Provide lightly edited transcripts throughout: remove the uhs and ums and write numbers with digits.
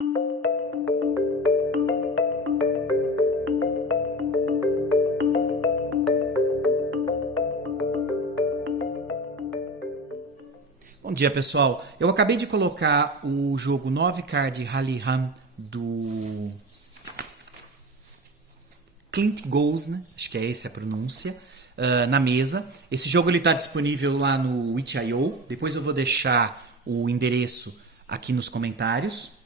Bom dia, pessoal. Eu acabei de colocar o jogo 9 Card Rally Run do Clint Goes, né? Acho que é essa a pronúncia, na mesa. Esse jogo está disponível lá no itch.io. Depois eu vou deixar o endereço aqui nos comentários.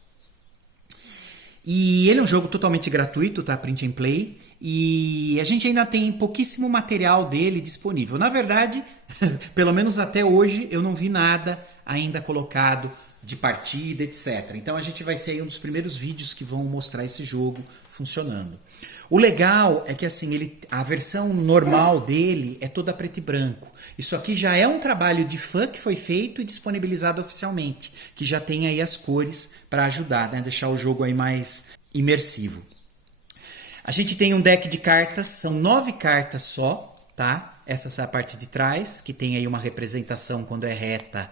E ele é um jogo totalmente gratuito, tá? Print and play. E a gente ainda tem pouquíssimo material dele disponível. Na verdade, pelo menos até hoje, eu não vi nada ainda colocado de partida, etc. Então a gente vai ser aí um dos primeiros vídeos que vão mostrar esse jogo funcionando. O legal é que assim, a versão normal dele é toda preto e branco. Isso aqui já é um trabalho de fã que foi feito e disponibilizado oficialmente, que já tem aí as cores para ajudar, né? Deixar o jogo aí mais imersivo. A gente tem um deck de cartas, são 9 cartas só, tá? Essa é a parte de trás, que tem aí uma representação quando é reta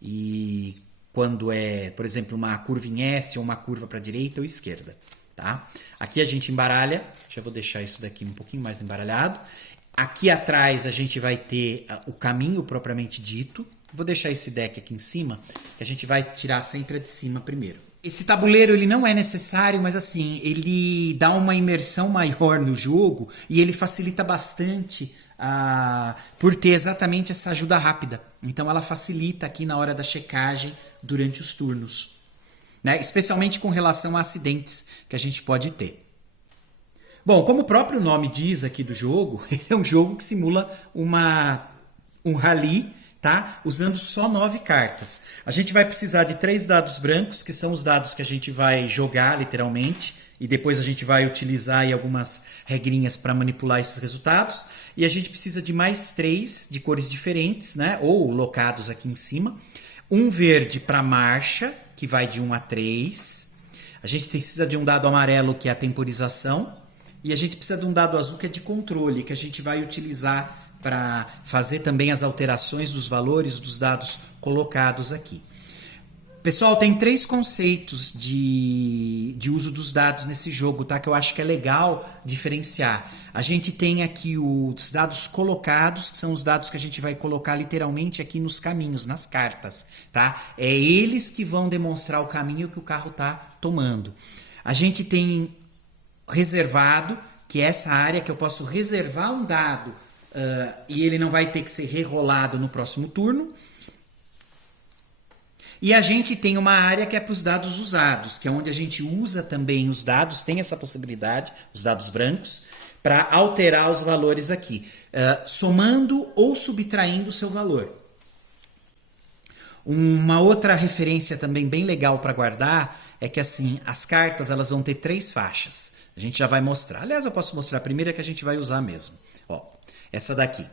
e quando é, por exemplo, uma curva em S ou uma curva para direita ou esquerda, tá? Aqui a gente embaralha, já vou deixar isso daqui um pouquinho mais embaralhado. Aqui atrás a gente vai ter o caminho propriamente dito. Vou deixar esse deck aqui em cima, que a gente vai tirar sempre a de cima primeiro. Esse tabuleiro ele não é necessário, mas assim, ele dá uma imersão maior no jogo e ele facilita bastante por ter exatamente essa ajuda rápida. Então ela facilita aqui na hora da checagem durante os turnos, né? Especialmente com relação a acidentes que a gente pode ter. Bom, como o próprio nome diz aqui do jogo, ele é um jogo que simula um rally, tá? Usando só 9 cartas. A gente vai precisar de 3 dados brancos, que são os dados que a gente vai jogar literalmente, e depois a gente vai utilizar aí algumas regrinhas para manipular esses resultados. E a gente precisa de mais 3 de cores diferentes, né? Ou locados aqui em cima. Um verde para marcha, que vai de 1 a 3. A gente precisa de um dado amarelo, que é a temporização. E a gente precisa de um dado azul, que é de controle, que a gente vai utilizar para fazer também as alterações dos valores dos dados colocados aqui. Pessoal, tem 3 conceitos de uso dos dados nesse jogo, tá? Que eu acho que é legal diferenciar. A gente tem aqui os dados colocados, que são os dados que a gente vai colocar literalmente aqui nos caminhos, nas cartas, tá? É eles que vão demonstrar o caminho que o carro está tomando. A gente tem reservado, que é essa área que eu posso reservar um dado e ele não vai ter que ser rerolado no próximo turno. E a gente tem uma área que é para os dados usados, que é onde a gente usa também os dados, tem essa possibilidade, os dados brancos, para alterar os valores aqui, somando ou subtraindo o seu valor. Uma outra referência também bem legal para guardar é que assim, as cartas elas vão ter 3 faixas. A gente já vai mostrar. Aliás, eu posso mostrar a primeira que a gente vai usar mesmo. Ó, essa daqui.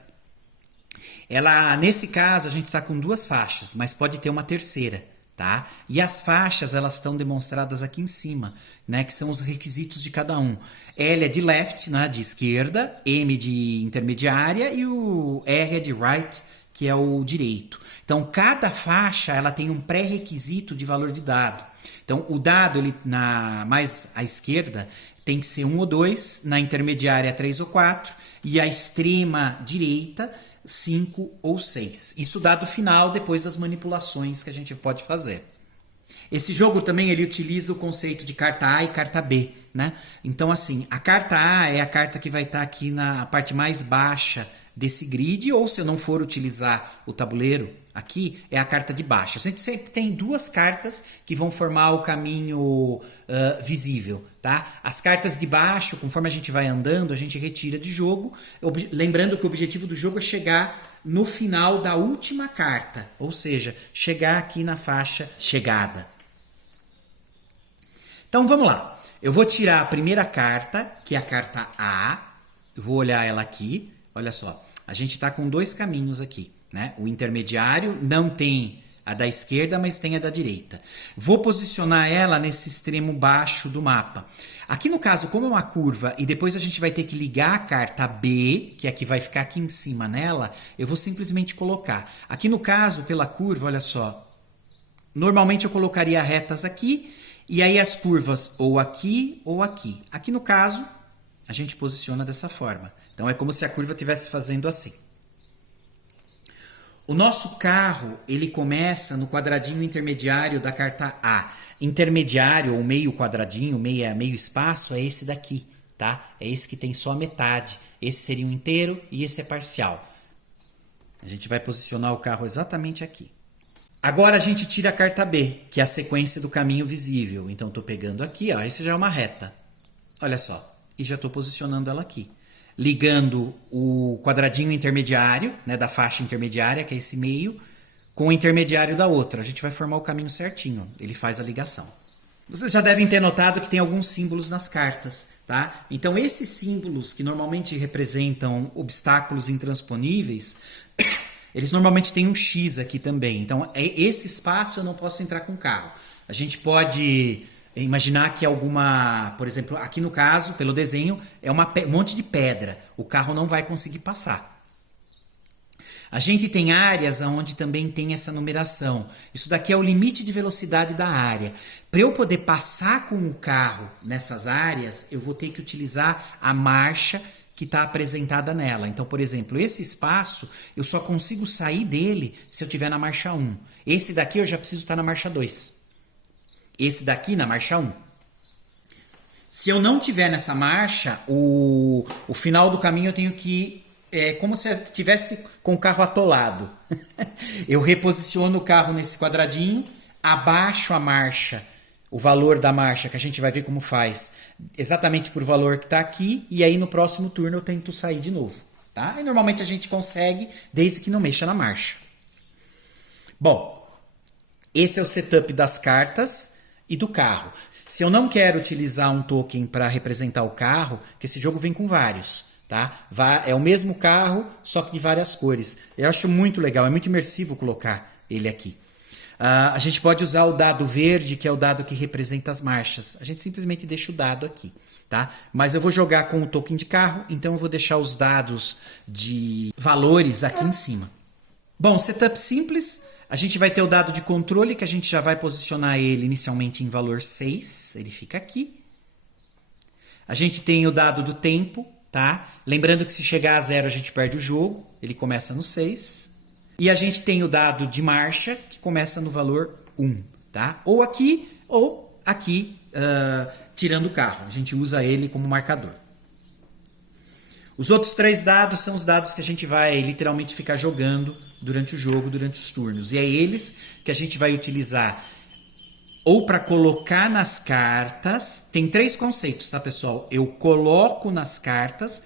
Ela, nesse caso, a gente está com 2 faixas, mas pode ter uma terceira, tá? E as faixas, elas estão demonstradas aqui em cima, né? Que são os requisitos de cada um. L é de left, né? De esquerda, M de intermediária e o R é de right, que é o direito. Então, cada faixa, ela tem um pré-requisito de valor de dado. Então, o dado, ele, mais à esquerda, tem que ser 1 ou 2, na intermediária 3 ou 4, e a extrema direita 5 ou 6. Isso dado final depois das manipulações que a gente pode fazer. Esse jogo também ele utiliza o conceito de carta A e carta B, né? Então assim, a carta A é a carta que vai estar aqui na parte mais baixa desse grid, ou se eu não for utilizar o tabuleiro, aqui é a carta de baixo. A gente sempre tem 2 cartas que vão formar o caminho visível, tá? As cartas de baixo, conforme a gente vai andando, a gente retira de jogo. Lembrando que o objetivo do jogo é chegar no final da última carta, ou seja, chegar aqui na faixa chegada. Então vamos lá. Eu vou tirar a primeira carta, que é a carta A. Eu vou olhar ela aqui. Olha só, a gente está com 2 caminhos aqui, né? O intermediário não tem a da esquerda, mas tem a da direita. Vou posicionar ela nesse extremo baixo do mapa. Aqui no caso, como é uma curva e depois a gente vai ter que ligar a carta B, que é a que vai ficar aqui em cima nela, eu vou simplesmente colocar. Aqui no caso, pela curva, olha só, normalmente eu colocaria retas aqui E aí as curvas ou aqui ou aqui. Aqui no caso, a gente posiciona dessa forma. Então é como se a curva estivesse fazendo assim. O nosso carro, ele começa no quadradinho intermediário da carta A. Intermediário ou meio quadradinho, meio espaço, é esse daqui, tá? É esse que tem só a metade. Esse seria um inteiro e esse é parcial. A gente vai posicionar o carro exatamente aqui. Agora a gente tira a carta B, que é a sequência do caminho visível. Então estou pegando aqui, ó, esse já é uma reta. Olha só, e já estou posicionando ela aqui. Ligando o quadradinho intermediário, né, da faixa intermediária, que é esse meio, com o intermediário da outra. A gente vai formar o caminho certinho, ele faz a ligação. Vocês já devem ter notado que tem alguns símbolos nas cartas, tá? Então esses símbolos que normalmente representam obstáculos intransponíveis, eles normalmente têm um X aqui também. Então esse espaço eu não posso entrar com o carro. A gente pode imaginar que alguma, por exemplo, aqui no caso, pelo desenho, é um monte de pedra. O carro não vai conseguir passar. A gente tem áreas onde também tem essa numeração. Isso daqui é o limite de velocidade da área. Para eu poder passar com o carro nessas áreas, eu vou ter que utilizar a marcha que está apresentada nela. Então, por exemplo, esse espaço, eu só consigo sair dele se eu estiver na marcha 1. Esse daqui eu já preciso estar na marcha 2. Esse daqui na marcha 1. Se eu não tiver nessa marcha, o final do caminho eu tenho que... É como se eu estivesse com o carro atolado. Eu reposiciono o carro nesse quadradinho, abaixo a marcha, o valor da marcha, que a gente vai ver como faz, exatamente por valor que está aqui, e aí no próximo turno eu tento sair de novo. Tá? E normalmente a gente consegue, desde que não mexa na marcha. Bom, esse é o setup das cartas e do carro. Se eu não quero utilizar um token para representar o carro, que esse jogo vem com vários, tá? É o mesmo carro, só que de várias cores. Eu acho muito legal, é muito imersivo colocar ele aqui. A gente pode usar o dado verde, que é o dado que representa as marchas. A gente simplesmente deixa o dado aqui, tá? Mas eu vou jogar com o token de carro, então eu vou deixar os dados de valores aqui em cima. Bom, setup simples. A gente vai ter o dado de controle, que a gente já vai posicionar ele inicialmente em valor 6. Ele fica aqui. A gente tem o dado do tempo, tá? Lembrando que se chegar a 0 a gente perde o jogo. Ele começa no 6. E a gente tem o dado de marcha, que começa no valor 1, tá? Ou aqui, tirando o carro. A gente usa ele como marcador. Os outros 3 dados são os dados que a gente vai literalmente ficar jogando durante o jogo, durante os turnos. E é eles que a gente vai utilizar ou para colocar nas cartas. Tem 3 conceitos, tá, pessoal? Eu coloco nas cartas,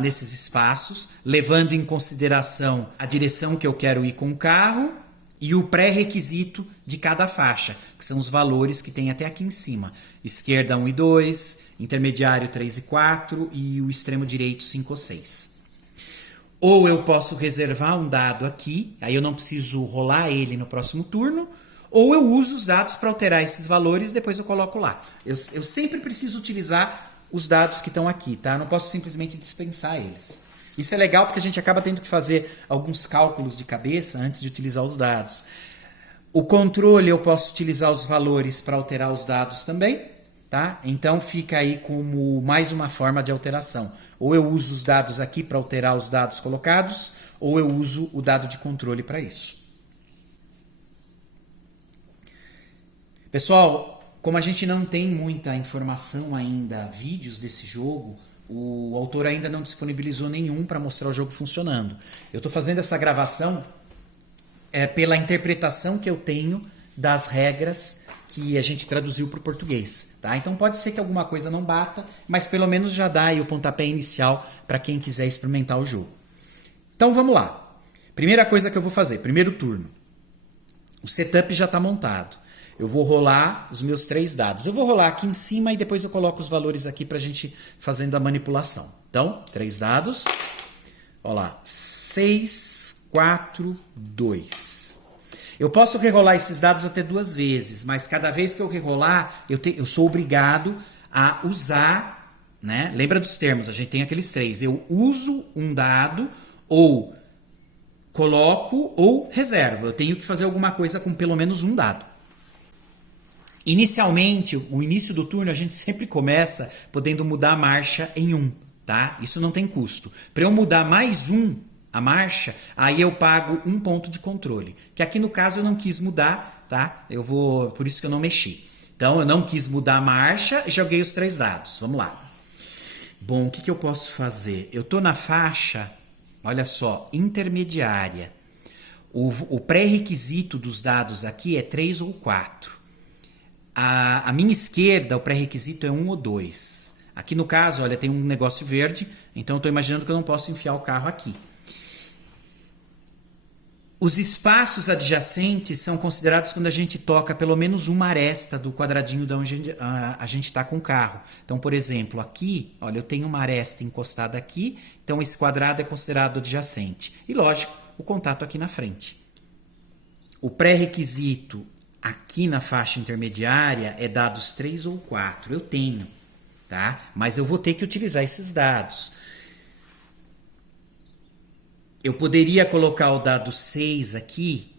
nesses espaços, levando em consideração a direção que eu quero ir com o carro e o pré-requisito de cada faixa, que são os valores que tem até aqui em cima. Esquerda 1 e 2, intermediário 3 e 4 e o extremo direito 5 ou 6. Ou eu posso reservar um dado aqui, aí eu não preciso rolar ele no próximo turno, ou eu uso os dados para alterar esses valores e depois eu coloco lá. Eu sempre preciso utilizar os dados que estão aqui, tá? Eu não posso simplesmente dispensar eles. Isso é legal porque a gente acaba tendo que fazer alguns cálculos de cabeça antes de utilizar os dados. O controle eu posso utilizar os valores para alterar os dados também, tá? Então fica aí como mais uma forma de alteração. Ou eu uso os dados aqui para alterar os dados colocados, ou eu uso o dado de controle para isso. Pessoal, como a gente não tem muita informação ainda, vídeos desse jogo, o autor ainda não disponibilizou nenhum para mostrar o jogo funcionando. Eu estou fazendo essa gravação pela interpretação que eu tenho das regras que a gente traduziu para o português. Tá? Então pode ser que alguma coisa não bata, mas pelo menos já dá aí o pontapé inicial para quem quiser experimentar o jogo. Então vamos lá. Primeira coisa que eu vou fazer, primeiro turno. O setup já está montado. Eu vou rolar os meus 3 dados. Eu vou rolar aqui em cima e depois eu coloco os valores aqui para a gente fazendo a manipulação. Então, 3 dados. Olha lá. 6, 4, 2. Eu posso rerolar esses dados até 2 vezes, mas cada vez que eu rerolar, eu sou obrigado a usar, né? Lembra dos termos, a gente tem aqueles 3. Eu uso um dado, ou coloco, ou reservo. Eu tenho que fazer alguma coisa com pelo menos um dado. Inicialmente, o início do turno, a gente sempre começa podendo mudar a marcha em 1, tá? Isso não tem custo. Para eu mudar mais a marcha, aí eu pago 1 ponto de controle. Que aqui no caso eu não quis mudar, tá? Por isso que eu não mexi. Então eu não quis mudar a marcha e joguei os 3 dados. Vamos lá. Bom, o que eu posso fazer? Eu tô na faixa, olha só, intermediária. O pré-requisito dos dados aqui é 3 ou 4. A minha esquerda, o pré-requisito é 1 ou 2. Aqui no caso, olha, tem um negócio verde, então eu estou imaginando que eu não posso enfiar o carro aqui. Os espaços adjacentes são considerados quando a gente toca pelo menos uma aresta do quadradinho de onde a gente está com o carro. Então, por exemplo, aqui, olha, eu tenho uma aresta encostada aqui, então esse quadrado é considerado adjacente. E lógico, o contato aqui na frente. O pré-requisito aqui na faixa intermediária é dados 3 ou 4. Eu tenho, tá? Mas eu vou ter que utilizar esses dados. Eu poderia colocar o dado 6 aqui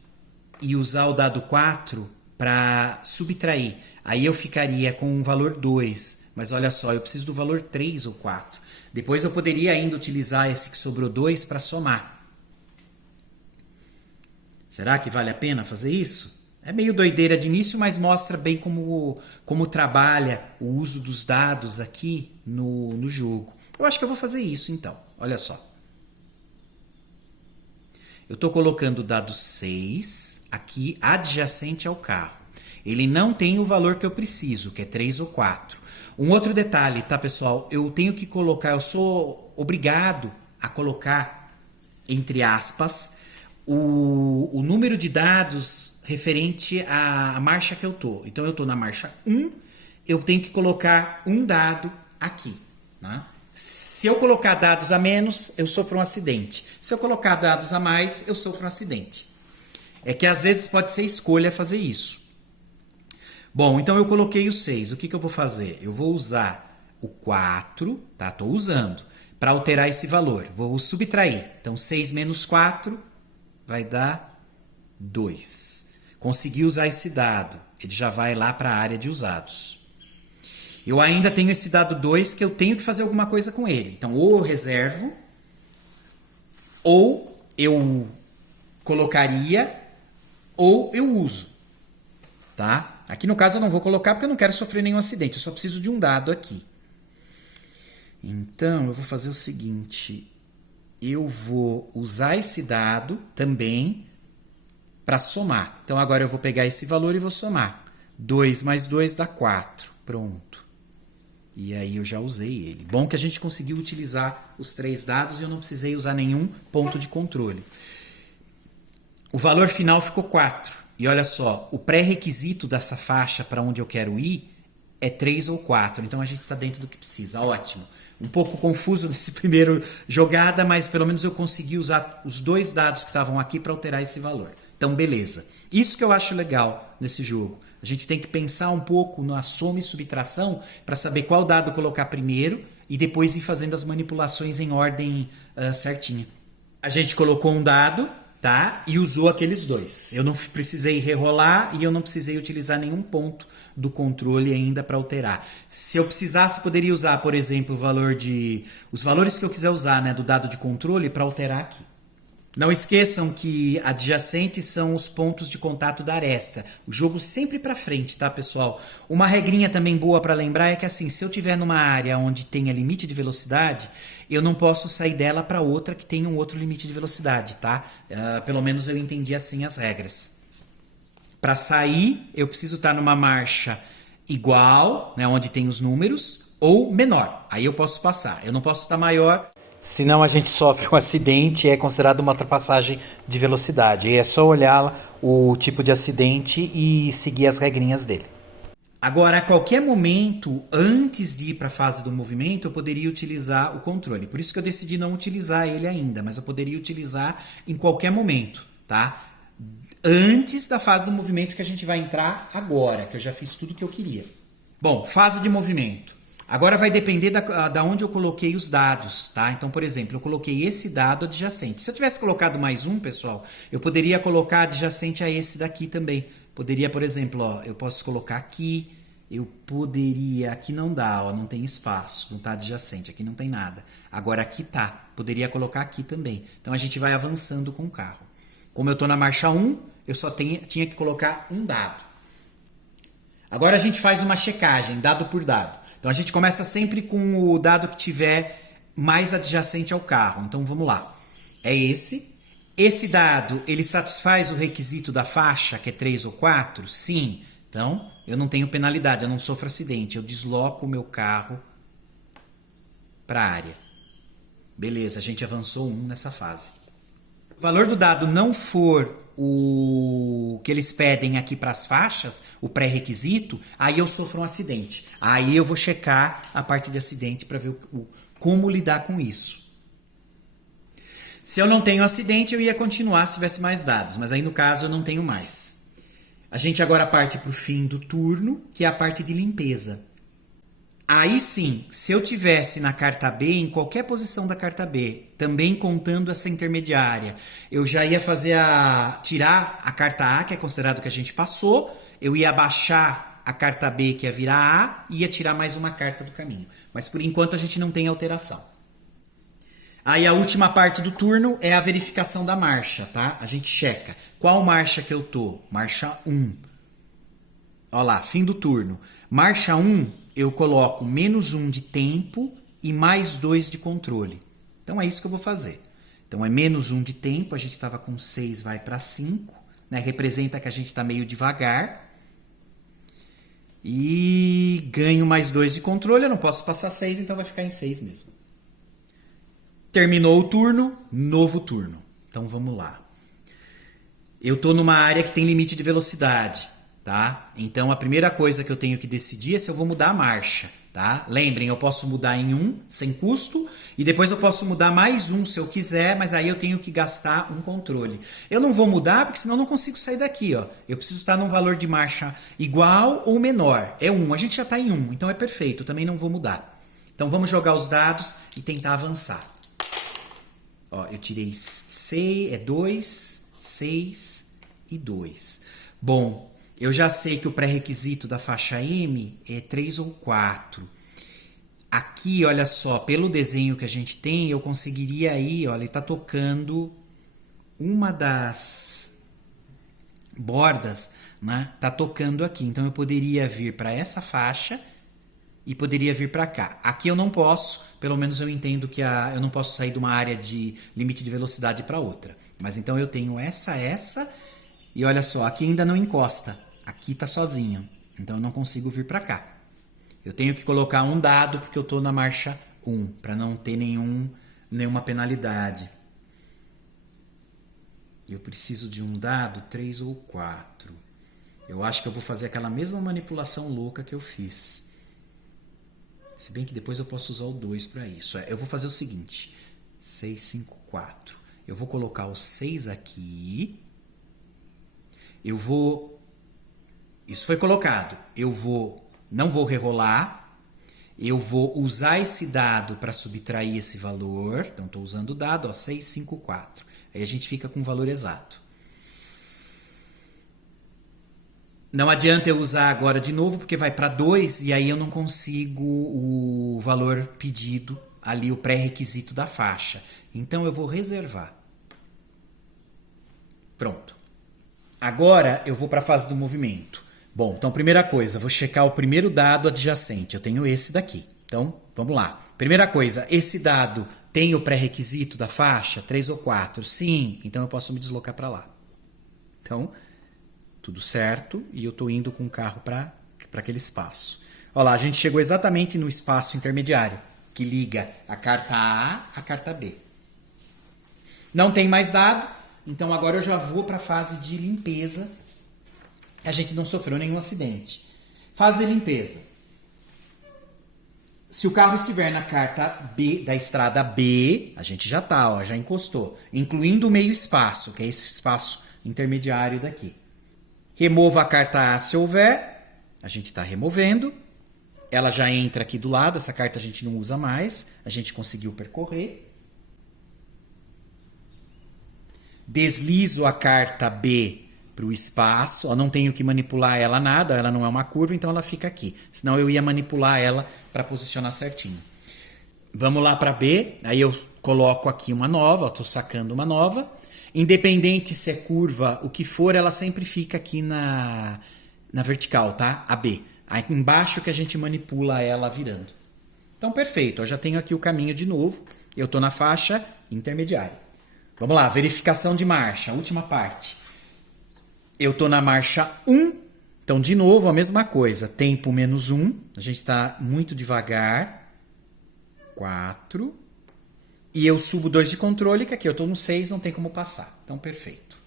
e usar o dado 4 para subtrair. Aí eu ficaria com o valor 2. Mas olha só, eu preciso do valor 3 ou 4. Depois eu poderia ainda utilizar esse que sobrou 2 para somar. Será que vale a pena fazer isso? É meio doideira de início, mas mostra bem como trabalha o uso dos dados aqui no jogo. Eu acho que eu vou fazer isso então. Olha só. Eu estou colocando o dado 6 aqui adjacente ao carro. Ele não tem o valor que eu preciso, que é 3 ou 4. Um outro detalhe, tá, pessoal? Eu tenho que colocar, eu sou obrigado a colocar, entre aspas, o número de dados referente à marcha que eu tô. Então, eu tô na marcha 1, eu tenho que colocar um dado aqui, né? Se eu colocar dados a menos, eu sofro um acidente. Se eu colocar dados a mais, eu sofro um acidente. É que às vezes pode ser escolha fazer isso. Bom, então eu coloquei o 6. O que eu vou fazer? Eu vou usar o 4, tá? Tô usando, para alterar esse valor. Vou subtrair. Então, 6 menos 4 vai dar 2. Consegui usar esse dado. Ele já vai lá para a área de usados. Eu ainda tenho esse dado 2 que eu tenho que fazer alguma coisa com ele. Então, ou eu reservo, ou eu colocaria, ou eu uso. Tá? Aqui no caso eu não vou colocar porque eu não quero sofrer nenhum acidente. Eu só preciso de um dado aqui. Então, eu vou fazer o seguinte. Eu vou usar esse dado também para somar. Então, agora eu vou pegar esse valor e vou somar. 2 mais 2 dá 4. Pronto. E aí eu já usei ele. Bom que a gente conseguiu utilizar os 3 dados e eu não precisei usar nenhum ponto de controle. O valor final ficou 4. E olha só, o pré-requisito dessa faixa para onde eu quero ir é 3 ou 4. Então a gente está dentro do que precisa. Ótimo. Um pouco confuso nesse primeiro jogada, mas pelo menos eu consegui usar os 2 dados que estavam aqui para alterar esse valor. Então, beleza. Isso que eu acho legal nesse jogo. A gente tem que pensar um pouco na soma e subtração para saber qual dado colocar primeiro e depois ir fazendo as manipulações em ordem certinha. A gente colocou um dado, tá? E usou aqueles 2. Eu não precisei rerolar e eu não precisei utilizar nenhum ponto do controle ainda para alterar. Se eu precisasse, poderia usar, por exemplo, os valores que eu quiser usar, né, do dado de controle para alterar aqui. Não esqueçam que adjacentes são os pontos de contato da aresta. O jogo sempre para frente, tá, pessoal? Uma regrinha também boa para lembrar é que assim, se eu tiver numa área onde tenha limite de velocidade, eu não posso sair dela para outra que tenha um outro limite de velocidade, tá? Pelo menos eu entendi assim as regras. Para sair, eu preciso estar numa marcha igual, né, onde tem os números, ou menor. Aí eu posso passar. Eu não posso estar maior. Senão a gente sofre um acidente e é considerado uma ultrapassagem de velocidade. E é só olhar o tipo de acidente e seguir as regrinhas dele. Agora, a qualquer momento, antes de ir para a fase do movimento, eu poderia utilizar o controle. Por isso que eu decidi não utilizar ele ainda, mas eu poderia utilizar em qualquer momento, tá? Antes da fase do movimento que a gente vai entrar agora, que eu já fiz tudo o que eu queria. Bom, fase de movimento. Agora vai depender da onde eu coloquei os dados, tá? Então, por exemplo, eu coloquei esse dado adjacente. Se eu tivesse colocado mais um, pessoal, eu poderia colocar adjacente a esse daqui também, Poderia, por exemplo, ó, eu posso colocar aqui, eu poderia, aqui não dá, ó, não tem espaço, não está adjacente, aqui não tem nada. Agora aqui tá, poderia colocar aqui também. Então a gente vai avançando com o carro. Como eu estou na marcha 1, eu só tinha que colocar um dado. Agora a gente faz uma checagem, dado por dado. Então a gente começa sempre com o dado que tiver mais adjacente ao carro. Então vamos lá. É esse. Esse dado, ele satisfaz o requisito da faixa, que é 3 ou 4? Sim. Então, eu não tenho penalidade, eu não sofro acidente. Eu desloco o meu carro para a área. Beleza, a gente avançou nessa fase. O valor do dado não for o que eles pedem aqui para as faixas, o pré-requisito, aí eu sofro um acidente. Aí eu vou checar a parte de acidente para ver como lidar com isso. Se eu não tenho acidente, eu ia continuar se tivesse mais dados, mas aí no caso eu não tenho mais. A gente agora parte para o fim do turno, que é a parte de limpeza. Aí sim, se eu tivesse na carta B, em qualquer posição da carta B, também contando essa intermediária, eu já ia tirar a carta A, que é considerado que a gente passou, eu ia abaixar a carta B, que ia virar A, e ia tirar mais uma carta do caminho. Mas por enquanto a gente não tem alteração. Aí a última parte do turno é a verificação da marcha, tá? A gente checa. Qual marcha que eu tô? Marcha 1. Olha lá, fim do turno. Marcha 1, eu coloco -1 de tempo e mais 2 de controle. Então é isso que eu vou fazer. Então é -1 de tempo, a gente estava com 6, vai para 5. Né? Representa que a gente está meio devagar. E ganho mais 2 de controle, eu não posso passar 6, então vai ficar em 6 mesmo. Terminou o turno, novo turno. Então vamos lá. Eu estou numa área que tem limite de velocidade, tá? Então a primeira coisa que eu tenho que decidir é se eu vou mudar a marcha, tá? Lembrem, eu posso mudar em 1 sem custo e depois eu posso mudar mais 1 se eu quiser, mas aí eu tenho que gastar um controle. Eu não vou mudar porque senão eu não consigo sair daqui, ó. Eu preciso estar num valor de marcha igual ou menor. É 1, a gente já está em 1, então é perfeito, eu também não vou mudar. Então vamos jogar os dados e tentar avançar. Ó, eu tirei 2, 6 e 2. Bom, eu já sei que o pré-requisito da faixa M é 3 ou 4. Aqui, olha só, pelo desenho que a gente tem, eu conseguiria aí, olha, ele tá tocando uma das bordas, né? Tá tocando aqui. Então eu poderia vir para essa faixa e poderia vir para cá. Aqui eu não posso, pelo menos eu entendo que eu não posso sair de uma área de limite de velocidade para outra. Mas então eu tenho essa, e olha só, aqui ainda não encosta. Aqui tá sozinho, então eu não consigo vir para cá. Eu tenho que colocar um dado porque eu estou na marcha 1, para não ter nenhuma penalidade. Eu preciso de um dado 3 ou 4. Eu acho que eu vou fazer aquela mesma manipulação louca que eu fiz. Se bem que depois eu posso usar o 2 para isso. Eu vou fazer o seguinte. 6, 5, 4. Eu vou colocar o 6 aqui. Isso foi colocado. Não vou rerolar. Eu vou usar esse dado para subtrair esse valor. Então, estou usando o dado, ó, 6, 5, 4. Aí a gente fica com o valor exato. Não adianta eu usar agora de novo, porque vai para 2 e aí eu não consigo o valor pedido, ali o pré-requisito da faixa. Então eu vou reservar. Pronto. Agora eu vou para a fase do movimento. Bom, então primeira coisa, vou checar o primeiro dado adjacente. Eu tenho esse daqui. Então, vamos lá. Primeira coisa, esse dado tem o pré-requisito da faixa? 3 ou 4? Sim, então eu posso me deslocar para lá. Então, tudo certo, e eu estou indo com o carro para aquele espaço. Olha lá, a gente chegou exatamente no espaço intermediário, que liga a carta A à carta B. Não tem mais dado, então agora eu já vou para a fase de limpeza. A gente não sofreu nenhum acidente. Fase de limpeza. Se o carro estiver na carta B, da estrada B, a gente já está, ó, já encostou, incluindo o meio espaço, que é esse espaço intermediário daqui. Remova a carta A se houver. A gente está removendo. Ela já entra aqui do lado. Essa carta a gente não usa mais. A gente conseguiu percorrer. Deslizo a carta B o espaço. Eu não tenho que manipular ela nada, ela não é uma curva, então ela fica aqui. Senão eu ia manipular ela para posicionar certinho. Vamos lá para B, aí eu coloco aqui uma nova, estou sacando uma nova. Independente se é curva, o que for, ela sempre fica aqui na vertical, tá? A B. Aí embaixo que a gente manipula ela virando. Então, perfeito. Eu já tenho aqui o caminho de novo. Eu estou na faixa intermediária. Vamos lá, verificação de marcha, última parte. Eu estou na marcha 1. Então, de novo, a mesma coisa. Tempo menos 1. A gente está muito devagar. 4. E eu subo 2 de controle, que aqui eu estou no 6, não tem como passar. Então, perfeito.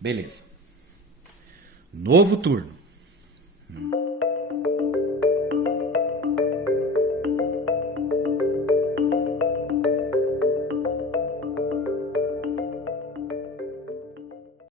Beleza. Novo turno.